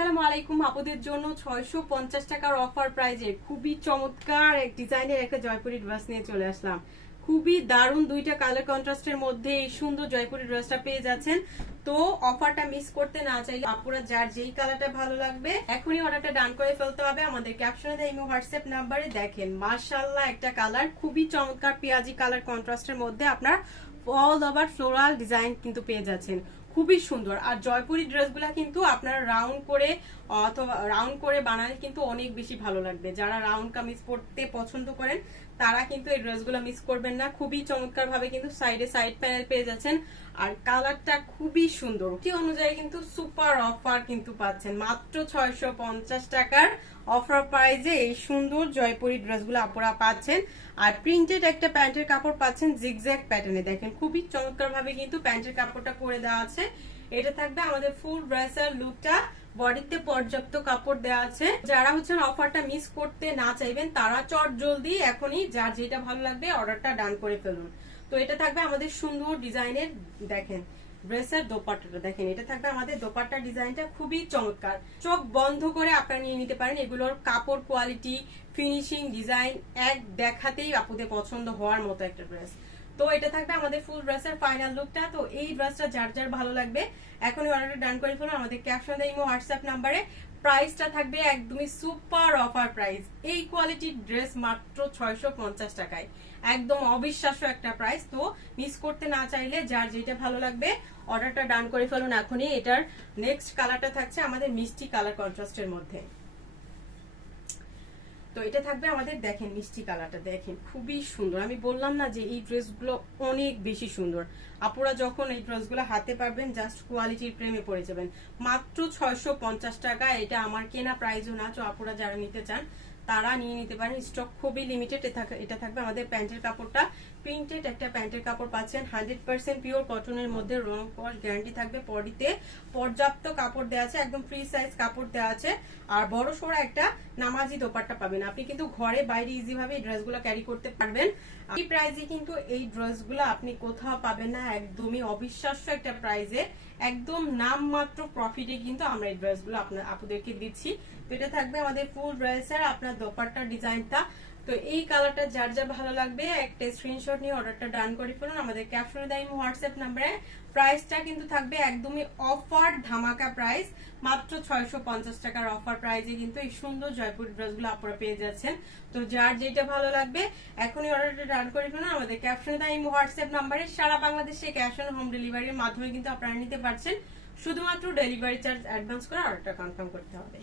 আসসালামু আলাইকুম। আপুদের জন্য ছয়শো পঞ্চাশ টাকার অফার প্রাইজে খুবই চমৎকার ডিজাইনের একটা জয়পুরি ড্রেস নিয়ে চলে আসলাম। খুবই দারুণ দুইটা কালার কন্ট্রাস্টের মধ্যে এই সুন্দর জয়পুরি ড্রেসটা পেয়ে যাচ্ছেন। তো অফারটা মিস করতে না চাইলে আপুরা যার যেই কালারটা ভালো লাগবে, এখনই অর্ডারটা ডান করে ফেলতে হবে। আমাদের ক্যাপশনে দেয় ইমো হোয়াটসঅ্যাপ নাম্বারে দেখেন মার্শাল্লাহ একটা কালার খুবই চমৎকার পেঁয়াজি কালার কন্ট্রাস্টের মধ্যে আপনার অল ওভার ফ্লোরাল ডিজাইন কিন্তু পেয়ে যাচ্ছেন। খুবই সুন্দর। আর জয়পুরি ড্রেসগুলা কিন্তু আপনারা রাউন্ড করে, অথবা রাউন্ড করে বানালে কিন্তু অনেক বেশি ভালো লাগবে। যারা রাউন্ড কামিজ পরতে পছন্দ করেন, তারা কিন্তু এই ড্রেসগুলো মিস করবেন না। খুবই চমৎকার ভাবে কিন্তু সাইডে সাইড প্যানেল পেয়ে যাচ্ছেন। আর কালারটা খুবই সুন্দর। কি অনুযায়ী কিন্তু সুপার অফার কিন্তু পাচ্ছেন। মাত্র ছয়শো পঞ্চাশ টাকার অফার প্রাইজে এই সুন্দর জয়পুরি ড্রেসগুলো আপনারা পাচ্ছেন। আর প্রিন্টেড একটা প্যান্টের কাপড় পাচ্ছেন জিগজ্যাগ প্যাটার্নে দেখেন, খুবই চমৎকার ভাবে কিন্তু প্যান্টের কাপড়টা করে দেওয়া আছে। এটা থাকবে আমাদের ফুল ড্রেসের লুকটা বডিতে পর্যাপ্ত কাপড় দেওয়া আছে। যারা হচ্ছেন অফারটা মিস করতে না চাইবেন, তারা চট জলদি এখনই যার যেটা ভালো লাগবে অর্ডারটা ডান করে ফেলুন। তো এটা থাকবে আমাদের সুন্দর ডিজাইনের, দেখেন, ড্রেসের দোপাট্টাটা, দেখেন, এটা থাকবে আমাদের দোপাট্টা ডিজাইনটা খুবই চমৎকার। চোখ বন্ধ করে আপনারা নিয়ে নিতে পারেন, এগুলোর কাপড় কোয়ালিটি ফিনিশিং ডিজাইন এক দেখাতেই আপুদের পছন্দ হওয়ার মতো একটা ড্রেস তো এটা থাকবে আমাদের ফুল ড্রেসের ফাইনাল লুকটা তো এই ড্রেসটা যার যার ভালো লাগবে, এখনই অর্ডারটা ডান করে ফেলুন, আমাদের ক্যাপশন দেয় হোয়াটসঅ্যাপ নাম্বারে প্রাইসটা থাকবে একদমই সুপার অফার প্রাইস। এই কোয়ালিটির ড্রেস মাত্র ছয়শো পঞ্চাশ টাকায়। একদম অবিশ্বাস্য একটা প্রাইস, তো মিস করতে না চাইলে যার যেটা ভালো লাগবে অর্ডারটা ডান করে ফেলুন এখনই। এটার নেক্সট কালারটা থাকছে আমাদের মিষ্টি কালার কন্ট্রাস্টের মধ্যে। তো এটা থাকবে আমাদের দেখেন মিষ্টি কালারটা, দেখেন খুবই সুন্দর। আমি বললাম না যে এই ড্রেসগুলো অনেক বেশি সুন্দর। আপুরা যখন এই ড্রেসগুলো হাতে পারবেন জাস্ট কোয়ালিটির প্রেমে পড়ে যাবেন। মাত্র ছয়শো পঞ্চাশ টাকা, এটা আমার কেনা প্রাইজও না, তো আপুরা যারা নিতে চান তারা নিয়ে নিতে পারেন। স্টক খুবই লিমিটেড এটা থাকবে আমাদের প্যান্টের কাপড়টা। প্রিন্টেড একটা প্যান্টের কাপড় পাচ্ছেন। হান্ড্রেড পার্সেন্ট পিওর কটনের মধ্যে রং কস গ্যারান্টি থাকবে বডিতে পর্যাপ্ত কাপড় দেওয়া আছে, একদম ফ্রি সাইজ কাপড় দেওয়া আছে। আর বড় সড়ো একটা নামাজি দোপাট্টা পাবেন। আপনি কিন্তু ঘরে বাইরে ইজি ভাবে এই ড্রেসগুলো ক্যারি করতে পারবেন। এই প্রাইজে কিন্তু এই ড্রেসগুলো আপনি কোথাও পাবেন না। একদমই অবিশ্বাস্য একটা প্রাইজে একদম নামমাত্র প্রফিটে কিন্তু আমরা এই ড্রেসগুলো আপনার আপুদেরকে দিচ্ছি। তো এটা থাকবে আমাদের ফুল ড্রেসের আপনার দোপাট্টার ডিজাইনটা তো এই কালারটা যার যা ভালো লাগবে, একটা স্ক্রিনশট নিয়ে অর্ডারটা ডান করে ফেলুন। আমাদের ক্যাপশনে দেয় হোয়াটসঅ্যাপ নাম্বারে প্রাইসটা কিন্তু থাকবে একদমই অফার ধামাকা প্রাইস মাত্র ছয়শো পঞ্চাশ টাকার অফার প্রাইজে কিন্তু এই সুন্দর জয়পুর ড্রেসগুলো আপনারা পেয়ে যাচ্ছেন। তো যার যেটা ভালো লাগবে, এখনই অর্ডারটা ডান করে ফেলুন। আমাদের ক্যাপশনে দেয় হোয়াটসঅ্যাপ নাম্বারে সারা বাংলাদেশে ক্যাশ অন হোম ডেলিভারির মাধ্যমে কিন্তু আপনারা নিতে পারছেন। শুধুমাত্র ডেলিভারি চার্জ অ্যাডভান্স করে অর্ডারটা কনফার্ম করতে হবে।